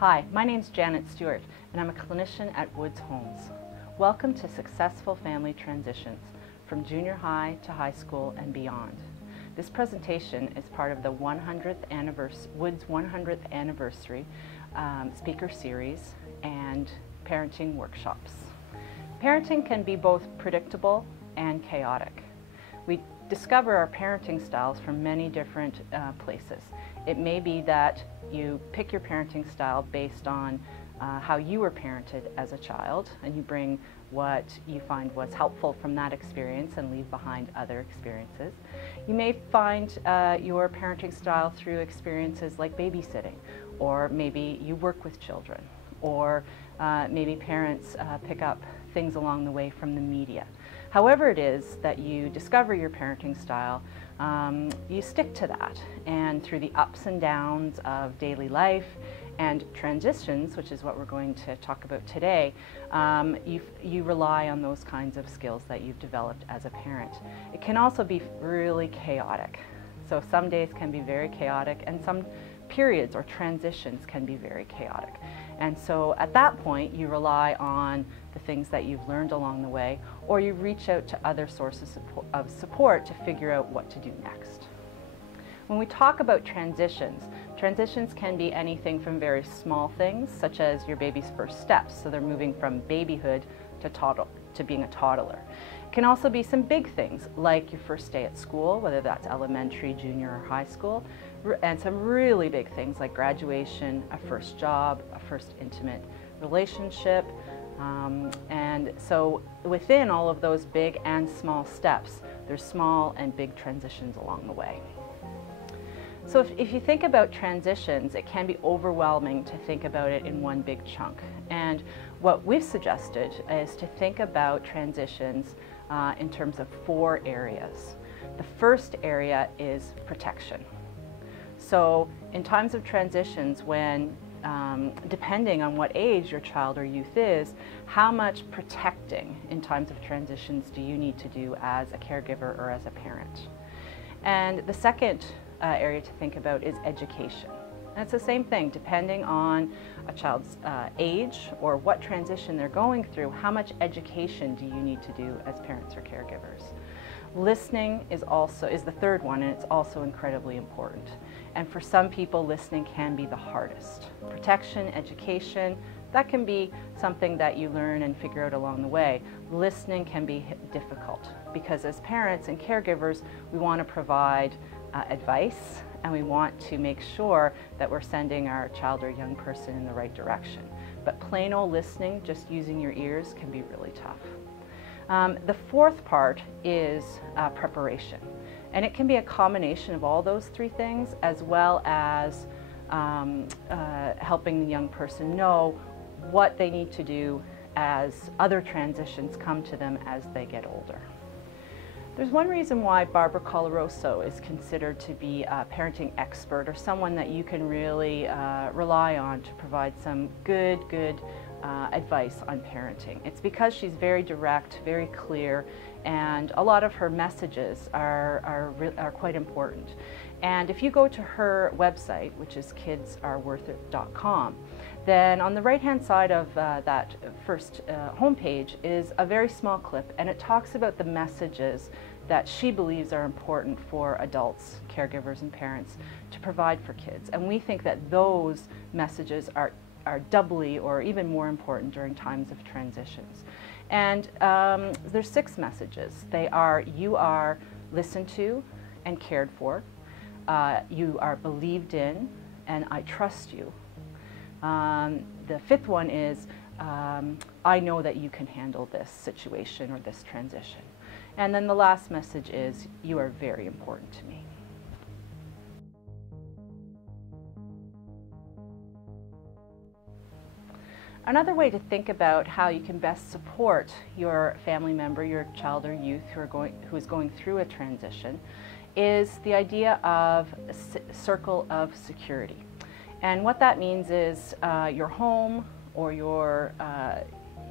Hi, my name's Janet Stewart, and I'm a clinician at Woods Homes. Welcome to Successful Family Transitions, from junior high to high school and beyond. This presentation is part of the Woods 100th Anniversary Speaker Series and parenting workshops. Parenting can be both predictable and chaotic. We discover our parenting styles from many different places. It may be that you pick your parenting style based on how you were parented as a child, and you bring what you find was helpful from that experience and leave behind other experiences. You may find your parenting style through experiences like babysitting, or maybe you work with children, or maybe parents pick up things along the way from the media. However it is that you discover your parenting style, you stick to that, and through the ups and downs of daily life and transitions, which is what we're going to talk about today, you rely on those kinds of skills that you've developed as a parent. It can also be really chaotic. So some days can be very chaotic, and some periods or transitions can be very chaotic. And so at that point, you rely on the things that you've learned along the way, or you reach out to other sources of support to figure out what to do next. When we talk about transitions, transitions can be anything from very small things, such as your baby's first steps, so they're moving from babyhood to being a toddler. It can also be some big things, like your first day at school, whether that's elementary, junior, or high school, and some really big things like graduation, a first job, a first intimate relationship. And so within all of those big and small steps, there's small and big transitions along the way. So if you think about transitions, it can be overwhelming to think about it in one big chunk. And what we've suggested is to think about transitions in terms of 4 areas. The first area is protection. So in times of transitions, when depending on what age your child or youth is, how much protecting in times of transitions do you need to do as a caregiver or as a parent? And the second area to think about is education. And it's the same thing, depending on a child's age or what transition they're going through, how much education do you need to do as parents or caregivers? Listening is the third one, and it's also incredibly important. And for some people, listening can be the hardest. Protection, education, that can be something that you learn and figure out along the way. Listening can be difficult because as parents and caregivers, we want to provide advice, and we want to make sure that we're sending our child or young person in the right direction. But plain old listening, just using your ears, can be really tough. The fourth part is preparation. And it can be a combination of all those 3 things, as well as helping the young person know what they need to do as other transitions come to them as they get older. There's one reason why Barbara Coloroso is considered to be a parenting expert, or someone that you can really rely on to provide some good advice on parenting. It's because she's very direct, very clear, and a lot of her messages are quite important. And if you go to her website, which is kidsareworthit.com, then on the right-hand side of that first homepage is a very small clip, and it talks about the messages that she believes are important for adults, caregivers, and parents to provide for kids. And we think that those messages are doubly or even more important during times of transitions. And there's 6 messages. They are: you are listened to and cared for, you are believed in, and I trust you. The 5th one is, I know that you can handle this situation or this transition. And then the last message is, you are very important to me. Another way to think about how you can best support your family member, your child or youth who is going through a transition is the idea of a circle of security. And what that means is your home or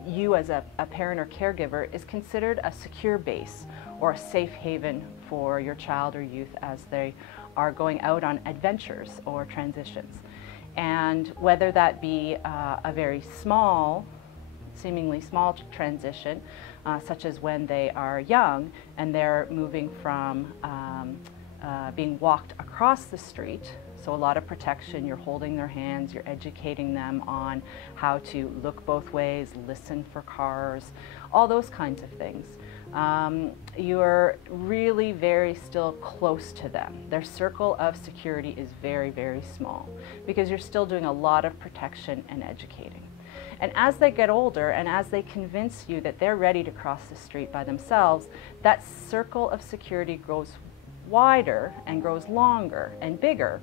you as a parent or caregiver is considered a secure base or a safe haven for your child or youth as they are going out on adventures or transitions. And whether that be a very small, seemingly small transition, such as when they are young and they're moving from being walked across the street, so a lot of protection, you're holding their hands, you're educating them on how to look both ways, listen for cars, all those kinds of things. You're really very still close to them. Their circle of security is very, very small because you're still doing a lot of protection and educating. And as they get older and as they convince you that they're ready to cross the street by themselves, that circle of security grows wider and grows longer and bigger,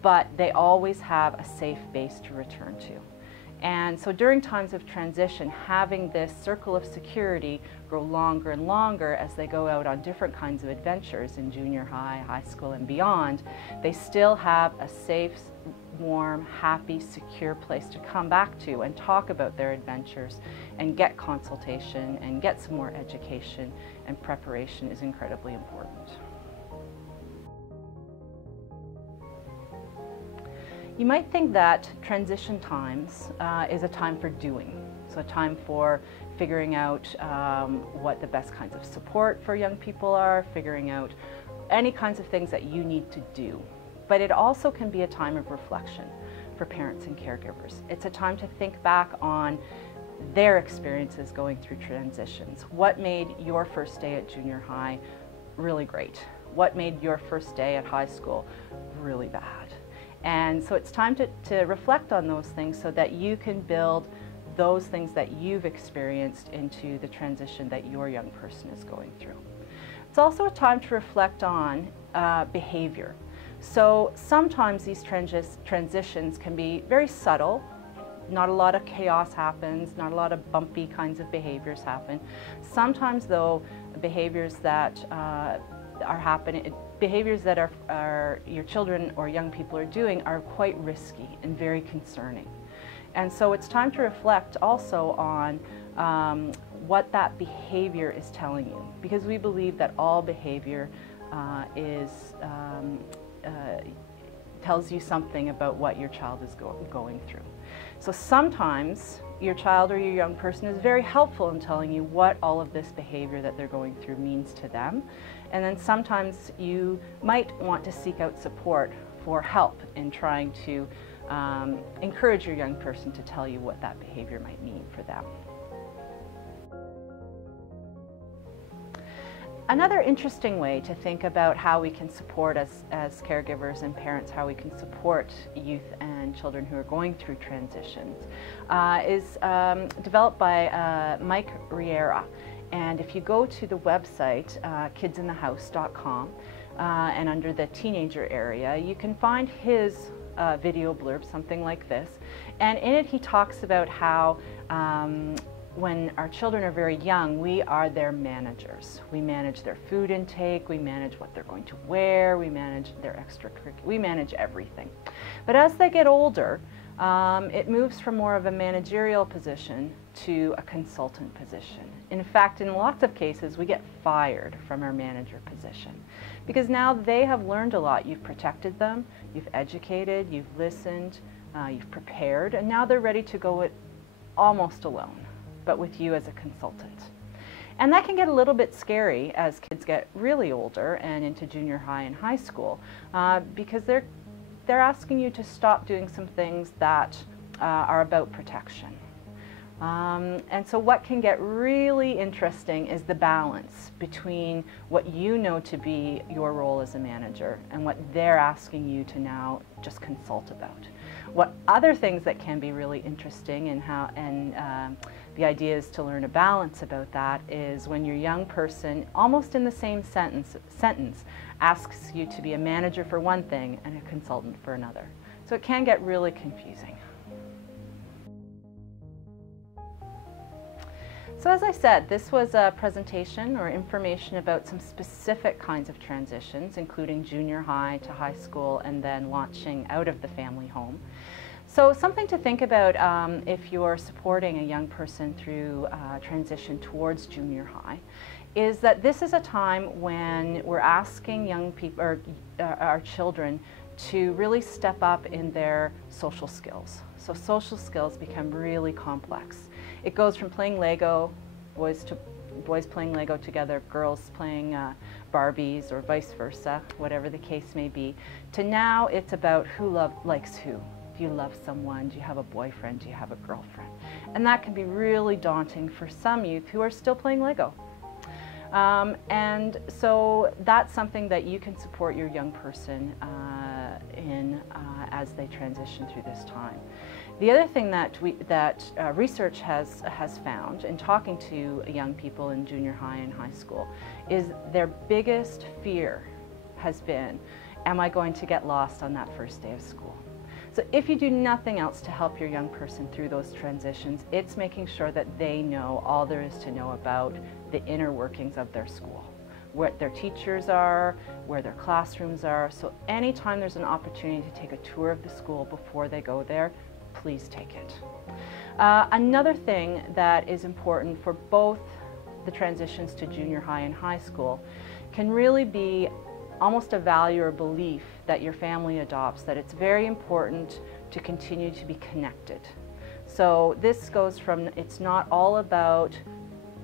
but they always have a safe base to return to. And so during times of transition, having this circle of security grow longer and longer as they go out on different kinds of adventures in junior high, high school, and beyond, they still have a safe, warm, happy, secure place to come back to and talk about their adventures and get consultation and get some more education, and preparation is incredibly important. You might think that transition times is a time for doing, so a time for figuring out what the best kinds of support for young people are, figuring out any kinds of things that you need to do. But it also can be a time of reflection for parents and caregivers. It's a time to think back on their experiences going through transitions. What made your first day at junior high really great? What made your first day at high school really bad? And so it's time to reflect on those things so that you can build those things that you've experienced into the transition that your young person is going through. It's also a time to reflect on behavior. So sometimes these transitions can be very subtle. Not a lot of chaos happens, not a lot of bumpy kinds of behaviors happen. Sometimes though, behaviors that are happening, behaviors that are your children or young people are doing are quite risky and very concerning. And so it's time to reflect also on what that behavior is telling you, because we believe that all behavior tells you something about what your child is going through. So sometimes your child or your young person is very helpful in telling you what all of this behavior that they're going through means to them. And then sometimes you might want to seek out support for help in trying to encourage your young person to tell you what that behavior might mean for them. Another interesting way to think about how we can support as caregivers and parents, how we can support youth and children who are going through transitions, is developed by Mike Riera. And if you go to the website, kidsinthehouse.com, and under the teenager area, you can find his video blurb, something like this. And in it, he talks about how when our children are very young, we are their managers. We manage their food intake, we manage what they're going to wear, we manage their extracurricular, we manage everything. But as they get older, it moves from more of a managerial position to a consultant position. In fact, in lots of cases, we get fired from our manager position because now they have learned a lot. You've protected them, you've educated, you've listened, you've prepared, and now they're ready to go it almost alone, but with you as a consultant. And that can get a little bit scary as kids get really older and into junior high and high school because they're asking you to stop doing some things that are about protection. And so what can get really interesting is the balance between what you know to be your role as a manager and what they're asking you to now just consult about. What other things that can be really interesting and the idea is to learn a balance about that is when your young person, almost in the same sentence, asks you to be a manager for one thing and a consultant for another. So it can get really confusing. So as I said, this was a presentation or information about some specific kinds of transitions, including junior high to high school and then launching out of the family home. So something to think about if you're supporting a young person through transition towards junior high is that this is a time when we're asking young people, or our children, to really step up in their social skills. So social skills become really complex. It goes from playing Lego, boys playing Lego together, girls playing Barbies, or vice versa, whatever the case may be, to now it's about who likes who. Do you love someone? Do you have a boyfriend? Do you have a girlfriend? And that can be really daunting for some youth who are still playing Lego. And so that's something that you can support your young person in as they transition through this time. The other thing that research has found in talking to young people in junior high and high school is their biggest fear has been, am I going to get lost on that first day of school? So if you do nothing else to help your young person through those transitions, it's making sure that they know all there is to know about the inner workings of their school, what their teachers are, where their classrooms are. So anytime there's an opportunity to take a tour of the school before they go there, please take it. Another thing that is important for both the transitions to junior high and high school can really be almost a value or belief that your family adopts, that it's very important to continue to be connected. So this goes from, it's not all about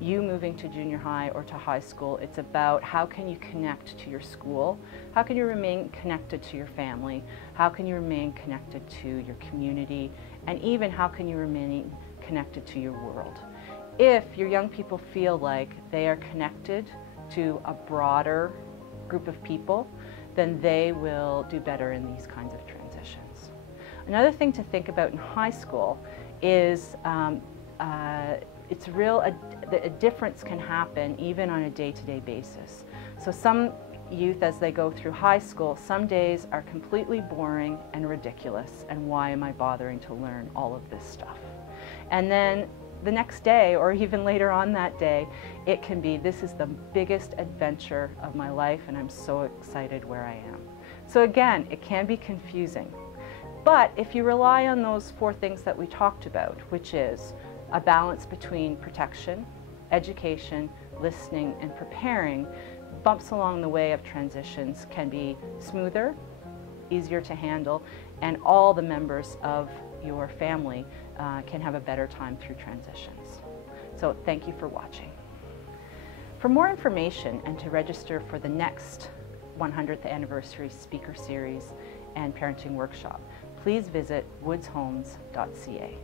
you moving to junior high or to high school, it's about how can you connect to your school, how can you remain connected to your family, how can you remain connected to your community, and even how can you remain connected to your world. If your young people feel like they are connected to a broader group of people, then they will do better in these kinds of transitions. Another thing to think about in high school is a difference can happen even on a day-to-day basis. So some youth, as they go through high school, some days are completely boring and ridiculous, and why am I bothering to learn all of this stuff? And then the next day, or even later on that day, it can be, this is the biggest adventure of my life and I'm so excited where I am. So again, it can be confusing. But if you rely on those 4 things that we talked about, which is a balance between protection, education, listening, and preparing, bumps along the way of transitions can be smoother, easier to handle, and all the members of your family can have a better time through transitions. So thank you for watching. For more information and to register for the next 100th anniversary speaker series and parenting workshop, please visit woodshomes.ca.